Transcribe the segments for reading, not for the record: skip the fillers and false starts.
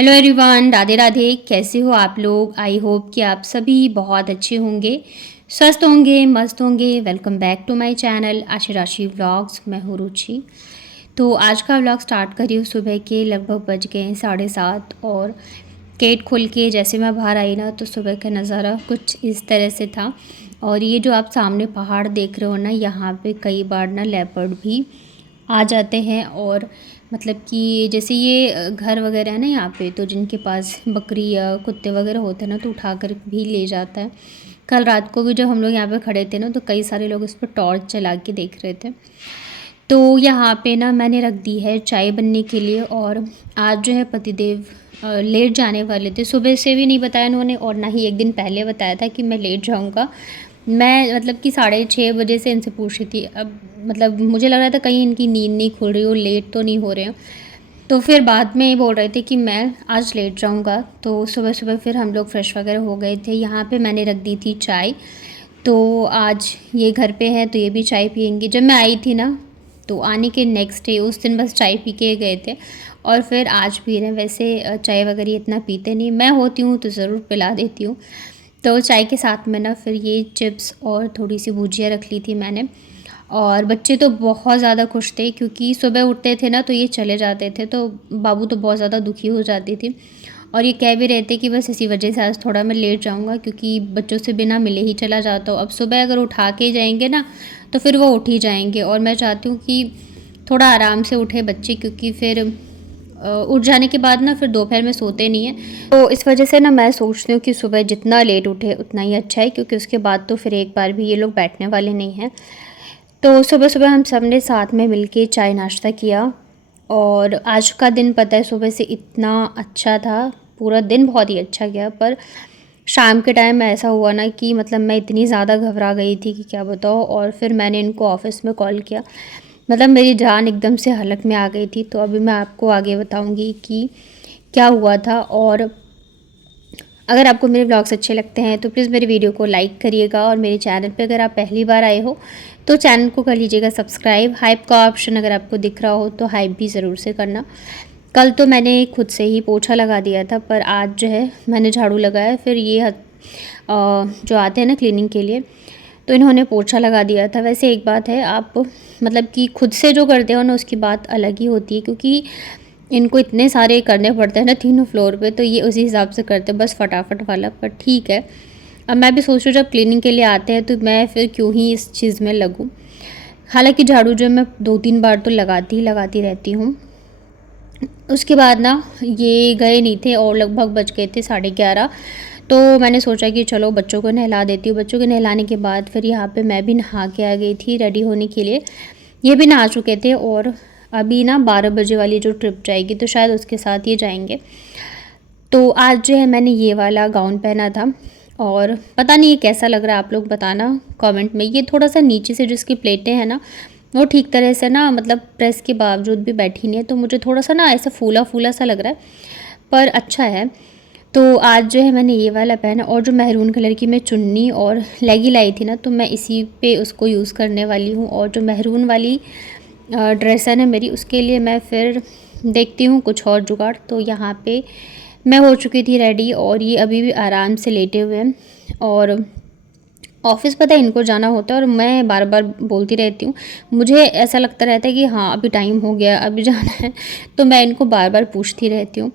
Hello everyone, Radhe Radhe. कैसे हो आप लोग? आई होप कि आप सभी बहुत अच्छे होंगे, स्वस्थ होंगे, मस्त होंगे। Welcome back to my channel Asha Rashi vlogs. मैं हूँ रुचि। तो आज का व्लॉग स्टार्ट करी हूँ। सुबह के लगभग बज गए हैं 7:30 और गेट खोल के जैसे मैं बाहर आई ना तो सुबह का नज़ारा कुछ इस तरह से था। और ये जो आप सामने पहाड़ देख रहे हो ना, यहाँ पे कई बार ना लेपर्ड भी आ जाते हैं। और मतलब कि जैसे ये घर वगैरह है ना यहाँ पे, तो जिनके पास बकरी या कुत्ते वगैरह होते हैं ना तो उठाकर भी ले जाता है। कल रात को भी जब हम लोग यहाँ पे खड़े थे ना तो कई सारे लोग इस पर टॉर्च चला के देख रहे थे। तो यहाँ पे ना मैंने रख दी है चाय बनने के लिए। और आज जो है पतिदेव लेट जाने वाले थे। सुबह से भी नहीं बताया उन्होंने और ना ही एक दिन पहले बताया था कि मैं लेट जाऊँगा। मैं मतलब कि 6:30 बजे से इनसे पूछ रही थी। अब मतलब मुझे लग रहा था कहीं इनकी नींद नहीं खुल रही हो, लेट तो नहीं हो रहे हैं। तो फिर बाद में ये बोल रहे थे कि मैं आज लेट जाऊँगा। तो सुबह सुबह फिर हम लोग फ्रेश वगैरह हो गए थे। यहाँ पे मैंने रख दी थी चाय। तो आज ये घर पे है तो ये भी चाय पियेंगे। जब मैं आई थी ना तो आने के नेक्स्ट डे उस दिन बस चाय पी के गए थे और फिर आज पी रहे हैं। वैसे चाय वगैरह इतना पीते नहीं, मैं होती हूँ तो ज़रूर पिला देती हूँ। तो चाय के साथ में ना फिर ये चिप्स और थोड़ी सी भुजिया रख ली थी मैंने। और बच्चे तो बहुत ज़्यादा खुश थे क्योंकि सुबह उठते थे ना तो ये चले जाते थे, तो बाबू तो बहुत ज़्यादा दुखी हो जाती थी। और ये कह भी रहे थे कि बस इसी वजह से आज थोड़ा मैं लेट जाऊंगा क्योंकि बच्चों से बिना मिले ही चला जाता हूँ। अब सुबह अगर उठा के जाएंगे ना तो फिर वो उठ ही जाएंगे और मैं चाहती हूँ कि थोड़ा आराम से उठे बच्चे, क्योंकि फिर उठ जाने के बाद ना फिर दोपहर में सोते नहीं हैं। तो इस वजह से ना मैं सोचती हूँ कि सुबह जितना लेट उठे उतना ही अच्छा है, क्योंकि उसके बाद तो फिर एक बार भी ये लोग बैठने वाले नहीं हैं। तो सुबह सुबह हम सब ने साथ में मिलके चाय नाश्ता किया। और आज का दिन पता है सुबह से इतना अच्छा था, पूरा दिन बहुत ही अच्छा गया। पर शाम के टाइम में ऐसा हुआ ना कि मतलब मैं इतनी ज़्यादा घबरा गई थी कि क्या बताओ। और फिर मैंने इनको ऑफ़िस में कॉल किया, मतलब मेरी जान एकदम से हलक में आ गई थी। तो अभी मैं आपको आगे बताऊंगी कि क्या हुआ था। और अगर आपको मेरे व्लॉग्स अच्छे लगते हैं तो प्लीज़ मेरी वीडियो को लाइक करिएगा। और मेरे चैनल पे अगर आप पहली बार आए हो तो चैनल को कर लीजिएगा सब्सक्राइब। हाइप का ऑप्शन अगर आपको दिख रहा हो तो हाइप भी ज़रूर से करना। कल तो मैंने खुद से ही पोछा लगा दिया था, पर आज जो है मैंने झाड़ू लगाया। फिर ये जो आते हैं ना क्लीनिंग के लिए तो इन्होंने पोछा लगा दिया था। वैसे एक बात है, आप मतलब कि खुद से जो करते हो ना उसकी बात अलग ही होती है, क्योंकि इनको इतने सारे करने पड़ते हैं ना तीनों फ्लोर पे, तो ये उसी हिसाब से करते हैं बस फटाफट वाला। पर ठीक है, अब मैं भी सोच रही हूँ जब क्लीनिंग के लिए आते हैं तो मैं फिर क्यों ही इस चीज़ में लगूँ। हालांकि झाड़ू जो मैं 2-3 बार तो लगाती रहती हूँ। उसके बाद ना ये गए नहीं थे और लगभग बज गए थे 11:30। तो मैंने सोचा कि चलो बच्चों को नहला देती हूँ। बच्चों के नहलाने के बाद फिर यहाँ पे मैं भी नहा के आ गई थी रेडी होने के लिए। ये भी नहा चुके थे और अभी ना 12 बजे वाली जो ट्रिप जाएगी तो शायद उसके साथ ये जाएंगे। तो आज जो है मैंने ये वाला गाउन पहना था और पता नहीं ये कैसा लग रहा है, आप लोग बताना कमेंट में। ये थोड़ा सा नीचे से जिसकी प्लेटें हैं ना वो ठीक तरह से ना मतलब प्रेस के बावजूद भी बैठी नहीं है, तो मुझे थोड़ा सा ना ऐसा फूला फूला सा लग रहा है, पर अच्छा है। तो आज जो है मैंने ये वाला पहना और जो मेहरून कलर की मैं चुन्नी और लेगी लाई थी ना तो मैं इसी पे उसको यूज़ करने वाली हूँ। और जो मेहरून वाली ड्रेस है ना मेरी, उसके लिए मैं फिर देखती हूँ कुछ और जुगाड़। तो यहाँ पे मैं हो चुकी थी रेडी और ये अभी भी आराम से लेटे हुए हैं। और ऑफ़िस पता है इनको जाना होता है और मैं बार बार बोलती रहती हूँ, मुझे ऐसा लगता रहता है कि हाँ अभी टाइम हो गया अभी जाना है, तो मैं इनको बार बार पूछती रहती हूँ।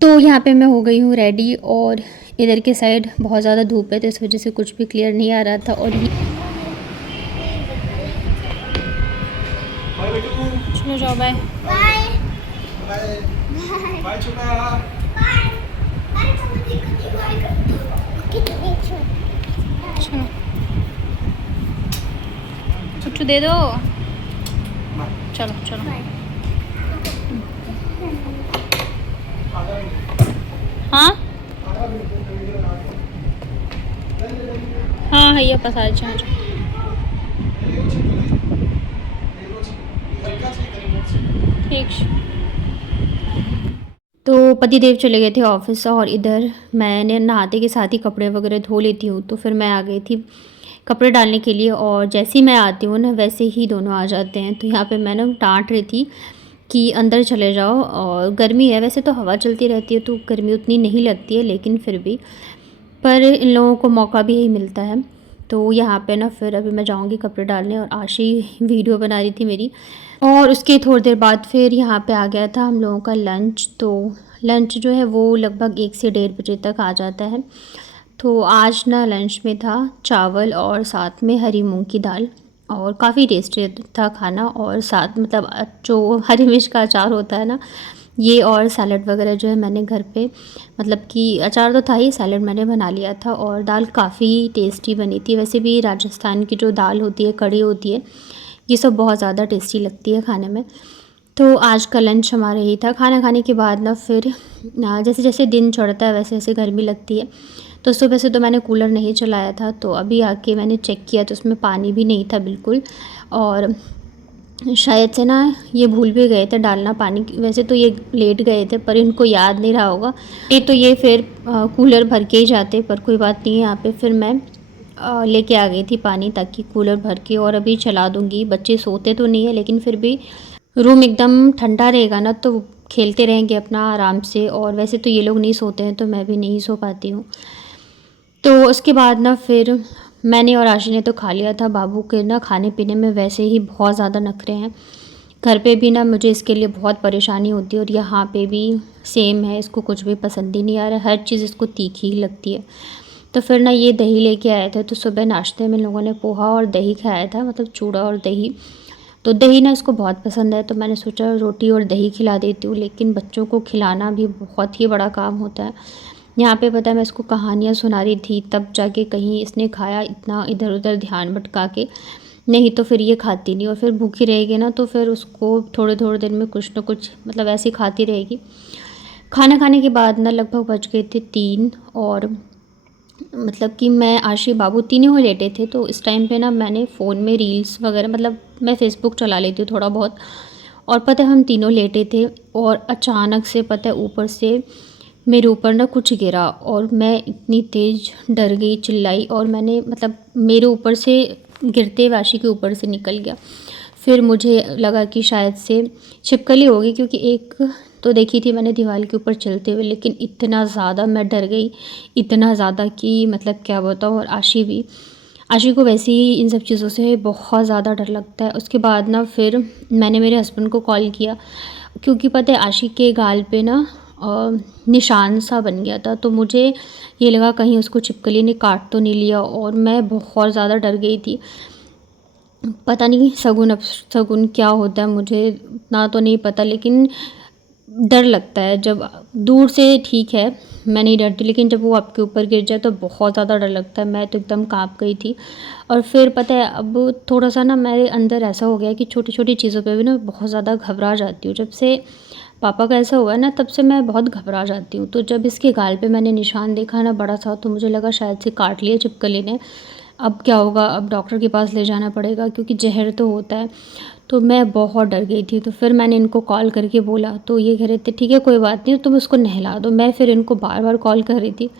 तो यहाँ पे मैं हो गई हूँ रेडी और इधर के साइड बहुत ज़्यादा धूप है तो इस वजह से कुछ भी क्लियर नहीं आ रहा था। और ये चलो जाओ, बाय बाय बाय बाय छोटा बाय बाय चलो कुछ दे दो। चलो चलो हाँ हाँ है ये पसार अच्छा। ठीक। तो पतिदेव चले गए थे ऑफिस और इधर मैंने नहाते के साथ ही कपड़े वगैरह धो लेती हूँ। तो फिर मैं आ गई थी कपड़े डालने के लिए और जैसे ही मैं आती हूँ ना वैसे ही दोनों आ जाते हैं। तो यहाँ पे मैं ना डांट रही थी कि अंदर चले जाओ, और गर्मी है, वैसे तो हवा चलती रहती है तो गर्मी उतनी नहीं लगती है, लेकिन फिर भी पर इन लोगों को मौका भी यही मिलता है। तो यहाँ पे ना फिर अभी मैं जाऊँगी कपड़े डालने, और आशी वीडियो बना रही थी मेरी, और उसके थोड़ी देर बाद फिर यहाँ पे आ गया था हम लोगों का लंच। तो लंच जो है वो लगभग 1 से 1:30 बजे तक आ जाता है। तो आज ना लंच में था चावल और साथ में हरी मूंग की दाल, और काफ़ी टेस्टी था खाना, और साथ मतलब जो हरी मिर्च का अचार होता है ना, ये और सैलड वगैरह जो है मैंने घर पे, मतलब कि अचार तो था ही, सैलड मैंने बना लिया था, और दाल काफ़ी टेस्टी बनी थी। वैसे भी राजस्थान की जो दाल होती है, कढ़ी होती है, ये सब बहुत ज़्यादा टेस्टी लगती है खाने में। तो आज का लंच हमारा यही था। खाना खाने के बाद ना फिर जैसे जैसे दिन चढ़ता है वैसे वैसे गर्मी लगती है, तो सुबह से तो मैंने कूलर नहीं चलाया था, तो अभी आके मैंने चेक किया तो उसमें पानी भी नहीं था बिल्कुल, और शायद से ना ये भूल भी गए थे डालना पानी। वैसे तो ये लेट गए थे पर इनको याद नहीं रहा होगा, ये तो ये फिर कूलर भर के ही जाते, पर कोई बात नहीं है। यहाँ पे फिर मैं लेके आ गई थी पानी, ताकि कूलर भर के और अभी चला दूँगी। बच्चे सोते तो नहीं है, लेकिन फिर भी रूम एकदम ठंडा रहेगा ना तो खेलते रहेंगे अपना आराम से, और वैसे तो ये लोग नहीं सोते हैं तो मैं भी नहीं सो पाती हूँ। तो उसके बाद ना फिर मैंने और आशी ने तो खा लिया था। बाबू के ना खाने पीने में वैसे ही बहुत ज़्यादा नखरे हैं, घर पे भी ना मुझे इसके लिए बहुत परेशानी होती है, और यहाँ पे भी सेम है, इसको कुछ भी पसंद ही नहीं आ रहा है, हर चीज़ इसको तीखी ही लगती है। तो फिर ना ये दही लेके आए थे, तो सुबह नाश्ते में लोगों ने पोहा और दही खाया था, मतलब चूड़ा और दही। तो दही ना इसको बहुत पसंद है, तो मैंने सोचा रोटी और दही खिला देती हूँ, लेकिन बच्चों को खिलाना भी बहुत ही बड़ा काम होता है। यहाँ पे पता है मैं इसको कहानियाँ सुना रही थी, तब जाके कहीं इसने खाया, इतना इधर उधर ध्यान भटका के, नहीं तो फिर ये खाती नहीं, और फिर भूखी रहेगी ना तो फिर उसको थोड़े थोड़े दिन में कुछ ना कुछ मतलब ऐसे खाती रहेगी। खाना खाने के बाद ना लगभग बज गए थे 3, और मतलब कि मैं आशी बाबू तीनों ही लेटे थे। तो इस टाइम पे ना मैंने फ़ोन में रील्स वगैरह, मतलब मैं फ़ेसबुक चला लेती हूँ थोड़ा बहुत, और पता है हम तीनों लेटे थे, और अचानक से पता है ऊपर से मेरे ऊपर ना कुछ गिरा, और मैं इतनी तेज़ डर गई, चिल्लाई, और मैंने मतलब मेरे ऊपर से गिरते हुए आशी के ऊपर से निकल गया। फिर मुझे लगा कि शायद से छिपकली होगी, क्योंकि एक तो देखी थी मैंने दीवार के ऊपर चलते हुए, लेकिन इतना ज़्यादा मैं डर गई, इतना ज़्यादा कि मतलब क्या बताऊँ। और आशी भी, आशी को वैसे ही इन सब चीज़ों से बहुत ज़्यादा डर लगता है। उसके बाद ना फिर मैंने मेरे हस्बैंड को कॉल किया, क्योंकि पता है आशी के गाल पे ना निशान सा बन गया था, तो मुझे ये लगा कहीं उसको छिपकली ने काट तो नहीं लिया, और मैं बहुत ज़्यादा डर गई थी। पता नहीं शगुन अपशगुन क्या होता है, मुझे इतना तो नहीं पता, लेकिन डर लगता है। जब दूर से ठीक है मैं नहीं डरती, लेकिन जब वो आपके ऊपर गिर जाए तो बहुत ज़्यादा डर लगता है। मैं तो एकदम काँप गई थी। और फिर पता है अब थोड़ा सा ना मेरे अंदर ऐसा हो गया कि छोटी छोटी चीज़ों पे भी ना बहुत ज़्यादा घबरा जाती हूँ। जब से पापा का ऐसा हुआ है ना, तब से मैं बहुत घबरा जाती हूँ। तो जब इसके गाल पे मैंने निशान देखा ना बड़ा सा, तो मुझे लगा शायद से काट लिया छिपकली ने। अब क्या होगा, अब डॉक्टर के पास ले जाना पड़ेगा, क्योंकि जहर तो होता है। तो मैं बहुत डर गई थी। तो फिर मैंने इनको कॉल करके बोला, तो ये कह रहे थे ठीक है कोई बात नहीं, तुम उसको नहला दो। मैं फिर इनको बार बार कॉल कर रही थी,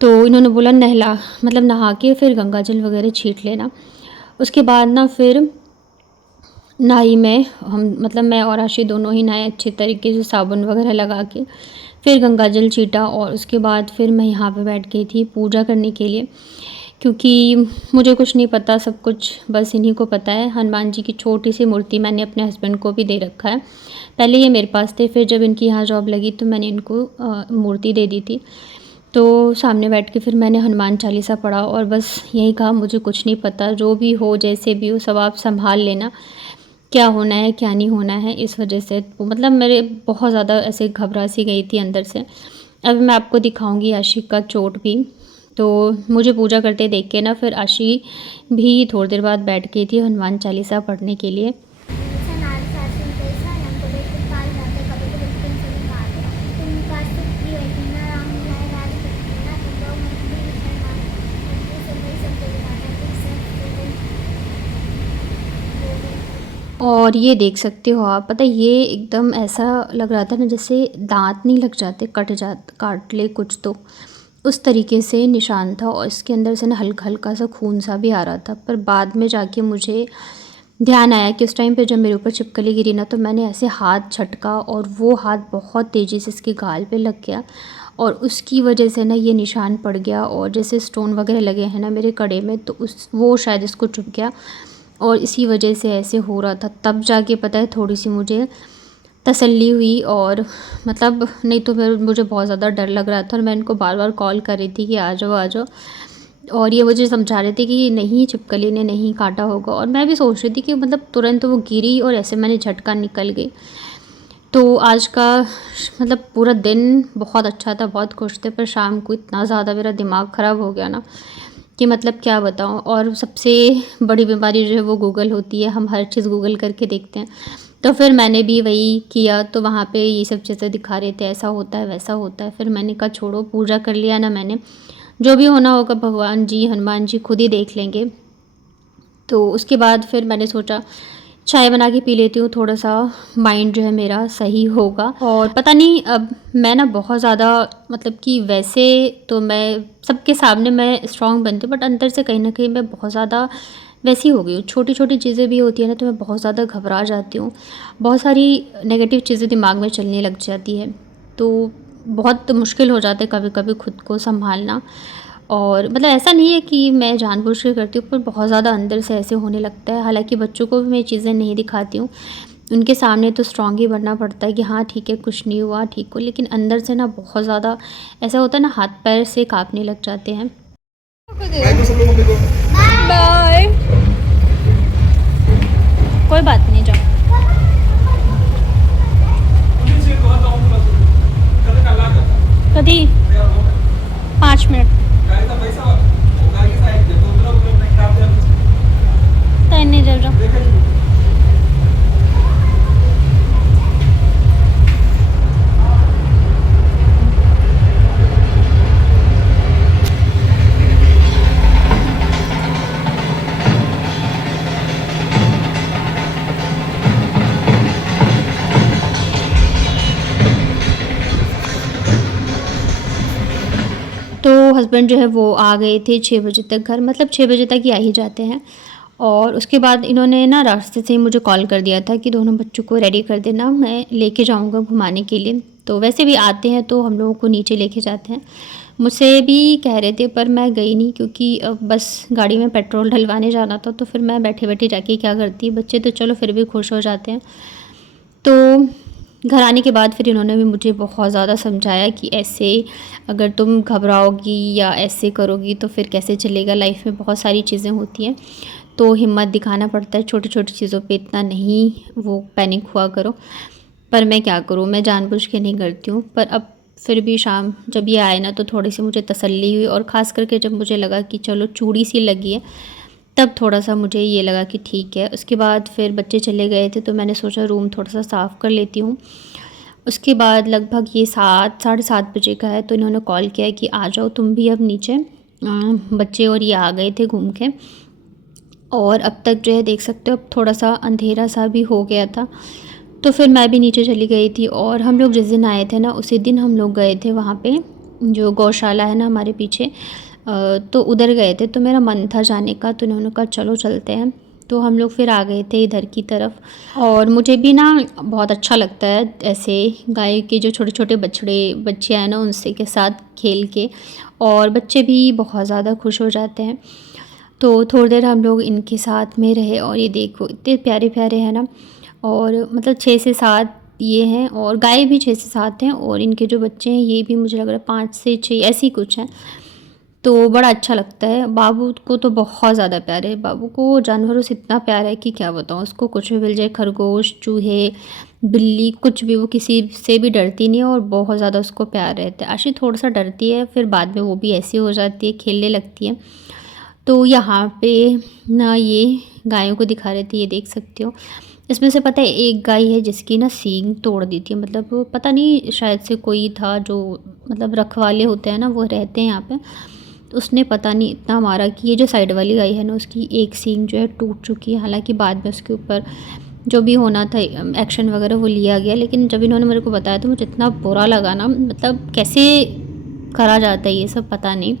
तो इन्होंने बोला नहला मतलब नहा के फिर गंगा जल वगैरह छीट लेना। उसके बाद ना फिर नहाई मैं, हम मतलब मैं और आशी दोनों ही नहाए अच्छे तरीके से साबुन वगैरह लगा के, फिर गंगा जल छीटा, और उसके बाद फिर मैं यहाँ पे बैठ गई थी पूजा करने के लिए, क्योंकि मुझे कुछ नहीं पता, सब कुछ बस इन्हीं को पता है। हनुमान जी की छोटी सी मूर्ति मैंने अपने हस्बैंड को भी दे रखा है। पहले ये मेरे पास थे, फिर जब इनकी यहाँ जॉब लगी तो मैंने इनको मूर्ति दे दी थी। तो सामने बैठ के फिर मैंने हनुमान चालीसा पढ़ा, और बस यही कहा मुझे कुछ नहीं पता, जो भी हो जैसे भी हो सब आप संभाल लेना, क्या होना है क्या नहीं होना है। इस वजह से वो मतलब मेरे बहुत ज़्यादा ऐसे घबरा सी गई थी अंदर से। अब मैं आपको दिखाऊंगी आशी का चोट भी। तो मुझे पूजा करते देख के ना फिर आशी भी थोड़ी देर बाद बैठ गई थी हनुमान चालीसा पढ़ने के लिए। और ये देख सकते हो आप, पता है ये एकदम ऐसा लग रहा था ना जैसे दांत नहीं लग जाते, काट ले कुछ, तो उस तरीके से निशान था, और इसके अंदर से ना हल्का हल्का सा खून सा भी आ रहा था। पर बाद में जाके मुझे ध्यान आया कि उस टाइम पे जब मेरे ऊपर छिपकली गिरी ना, तो मैंने ऐसे हाथ झटका और वो हाथ बहुत तेज़ी से इसके गाल पे लग गया और उसकी वजह से ना ये निशान पड़ गया। और जैसे स्टोन वगैरह लगे हैं ना मेरे कड़े में, तो उस वो शायद इसको चुभ गया और इसी वजह से ऐसे हो रहा था। तब जाके पता है थोड़ी सी मुझे तसल्ली हुई। और मतलब नहीं तो मुझे बहुत ज़्यादा डर लग रहा था और मैं इनको बार बार कॉल कर रही थी कि आ जाओ आ जाओ। और ये मुझे समझा रहे थे कि नहीं, छिपकली ने नहीं काटा होगा। और मैं भी सोच रही थी कि मतलब तुरंत वो गिरी और ऐसे मैंने झटका निकल गई। तो आज का मतलब पूरा दिन बहुत अच्छा था, बहुत खुश थे, पर शाम को इतना ज़्यादा मेरा दिमाग ख़राब हो गया ना कि मतलब क्या बताऊँ। और सबसे बड़ी बीमारी जो है वो गूगल होती है, हम हर चीज़ गूगल करके देखते हैं। तो फिर मैंने भी वही किया, तो वहाँ पे ये सब चीज़ें दिखा रहे थे, ऐसा होता है वैसा होता है। फिर मैंने कहा छोड़ो, पूजा कर लिया ना मैंने, जो भी होना होगा भगवान जी हनुमान जी खुद ही देख लेंगे। तो उसके बाद फिर मैंने सोचा चाय बना के पी लेती हूँ, थोड़ा सा माइंड जो है मेरा सही होगा। और पता नहीं, अब मैं ना बहुत ज़्यादा मतलब कि वैसे तो मैं सबके सामने मैं स्ट्रॉन्ग बनती हूँ, बट अंदर से कहीं ना कहीं मैं बहुत ज़्यादा वैसी हो गई हूँ। छोटी छोटी चीज़ें भी होती है ना, तो मैं बहुत ज़्यादा घबरा जाती हूँ, बहुत सारी नेगेटिव चीज़ें दिमाग में चलने लग जाती है। तो बहुत मुश्किल हो जाता है कभी कभी खुद को संभालना। और मतलब ऐसा नहीं है कि मैं जानबूझ के करती हूँ, पर बहुत ज़्यादा अंदर से ऐसे होने लगता है। हालांकि बच्चों को भी मैं चीज़ें नहीं दिखाती हूँ, उनके सामने तो स्ट्रॉन्ग ही बनना पड़ता है कि हाँ ठीक है, कुछ नहीं हुआ, ठीक हो। लेकिन अंदर से ना बहुत ज़्यादा ऐसा होता है ना, हाथ पैर से काँपने लग जाते हैं। बाय को सब लोग मम्मी को। बाय। कोई बात नहीं, जाओ। कभी 5 मिनट नहीं चल रहा। तो हस्बैंड जो है वो आ गए थे 6 बजे तक घर, मतलब 6 बजे तक ही आ ही जाते हैं। और उसके बाद इन्होंने ना रास्ते से ही मुझे कॉल कर दिया था कि दोनों बच्चों को रेडी कर देना, मैं लेके जाऊंगा घुमाने के लिए। तो वैसे भी आते हैं तो हम लोगों को नीचे लेके जाते हैं, मुझसे भी कह रहे थे, पर मैं गई नहीं क्योंकि अब बस गाड़ी में पेट्रोल डलवाने जाना था। तो फिर मैं बैठे बैठे जाके क्या करती, बच्चे तो चलो फिर भी खुश हो जाते हैं। तो घर आने के बाद फिर इन्होंने भी मुझे बहुत ज़्यादा समझाया कि ऐसे अगर तुम घबराओगी या ऐसे करोगी तो फिर कैसे चलेगा, लाइफ में बहुत सारी चीज़ें होती हैं, तो हिम्मत दिखाना पड़ता है, छोटी छोटी चीज़ों पे इतना नहीं वो पैनिक हुआ करो। पर मैं क्या करूँ, मैं जानबूझ के नहीं करती हूँ। पर अब फिर भी शाम जब ये आए ना, तो थोड़ी सी मुझे तसल्ली हुई। और ख़ास करके जब मुझे लगा कि चलो चूड़ी सी लगी है, तब थोड़ा सा मुझे ये लगा कि ठीक है। उसके बाद फिर बच्चे चले गए थे, तो मैंने सोचा रूम थोड़ा सा साफ़ कर लेती हूँ। उसके बाद लगभग ये 7 साढ़े 7 बजे का है, तो इन्होंने कॉल किया कि आ जाओ तुम भी अब नीचे। बच्चे और ये आ गए थे घूम के। और अब तक जो है देख सकते हो, अब थोड़ा सा अंधेरा सा भी हो गया था, तो फिर मैं भी नीचे चली गई थी। और हम लोग जिस दिन आए थे ना, उसी दिन हम लोग गए थे वहाँ पे, जो गौशाला है ना हमारे पीछे, तो उधर गए थे। तो मेरा मन था जाने का, तो इन्होंने कहा चलो चलते हैं। तो हम लोग फिर आ गए थे इधर की तरफ। और मुझे भी ना बहुत अच्छा लगता है ऐसे गाय के जो छोटे छोटे बच्चे हैं ना, उनसे के साथ खेल के, और बच्चे भी बहुत ज़्यादा खुश हो जाते हैं। तो थोड़ी देर हम लोग इनके साथ में रहे। और ये देखो इतने प्यारे प्यारे हैं ना, और मतलब 6 से 7 ये हैं, और गाय भी 6 से 7 हैं, और इनके जो बच्चे हैं ये भी मुझे लग रहा है 5 से 6 ऐसी कुछ हैं। तो बड़ा अच्छा लगता है। बाबू को तो बहुत ज़्यादा प्यार है, बाबू को जानवरों से इतना प्यार है कि क्या बताऊँ। उसको कुछ भी मिल जाए, खरगोश, चूहे, बिल्ली, कुछ भी, वो किसी से भी डरती नहीं है और बहुत ज़्यादा उसको प्यार रहता है। आशी थोड़ा सा डरती है, फिर बाद में वो भी ऐसी हो जाती है, खेलने लगती है। तो यहाँ पे ना ये गायों को दिखा रहे थे, ये देख सकते हो। इसमें से पता है एक गाय है जिसकी ना सींग तोड़ दी थी, मतलब पता नहीं शायद से कोई था जो मतलब रखवाले होते हैं ना, वो रहते हैं यहाँ पे। तो उसने पता नहीं इतना मारा कि ये जो साइड वाली गाय है ना, उसकी एक सींग जो है टूट चुकी है। हालांकि बाद में उसके ऊपर जो भी होना था एक्शन वगैरह वो लिया गया, लेकिन जब इन्होंने मेरे को बताया तो मुझे इतना बुरा लगा ना, मतलब कैसे करा जाता है ये सब, पता नहीं।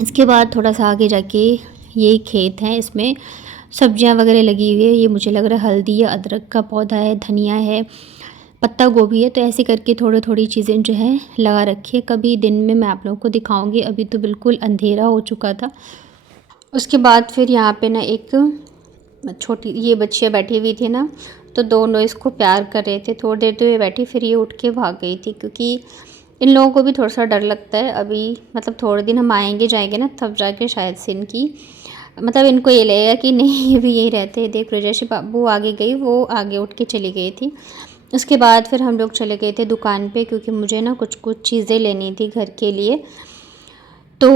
इसके बाद थोड़ा सा आगे जाके ये खेत है, इसमें सब्जियां वगैरह लगी हुई है। ये मुझे लग रहा है हल्दी या अदरक का पौधा है, धनिया है, पत्ता गोभी है। तो ऐसे करके थोड़ी थोड़ी चीज़ें जो है लगा रखी है। कभी दिन में मैं आप लोगों को दिखाऊंगी। अभी तो बिल्कुल अंधेरा हो चुका था। उसके बाद फिर यहाँ पे ना एक छोटी ये बच्चियाँ बैठी हुई थी ना, तो दोनों इसको प्यार कर रहे थे। थोड़ी देर तो ये बैठी, फिर ये उठ के भाग गई थी, क्योंकि इन लोगों को भी थोड़ा सा डर लगता है। अभी मतलब थोड़े दिन हम आएंगे जाएंगे ना, तब जाके शायद से इनकी मतलब इनको ये लगेगा कि नहीं ये भी यही रहते हैं। देख रहे जैसे बाबू आगे गई, वो आगे उठ के चली गई थी। उसके बाद फिर हम लोग चले गए थे दुकान पे, क्योंकि मुझे ना कुछ कुछ चीज़ें लेनी थी घर के लिए। तो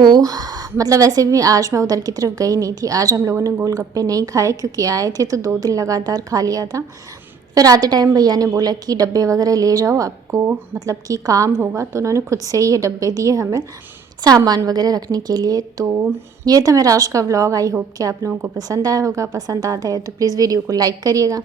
मतलब वैसे भी आज मैं उधर की तरफ गई नहीं थी। आज हम लोगों ने गोलगप्पे नहीं खाए, क्योंकि आए थे तो 2 दिन लगातार खा लिया था। फिर आते टाइम भैया ने बोला कि डब्बे वगैरह ले जाओ, आपको मतलब कि काम होगा। तो उन्होंने खुद से ही ये डब्बे दिए हमें सामान वगैरह रखने के लिए। तो ये था मेरा आज का व्लॉग। आई होप कि आप लोगों को पसंद आया होगा। पसंद आता है तो प्लीज़ वीडियो को लाइक करिएगा।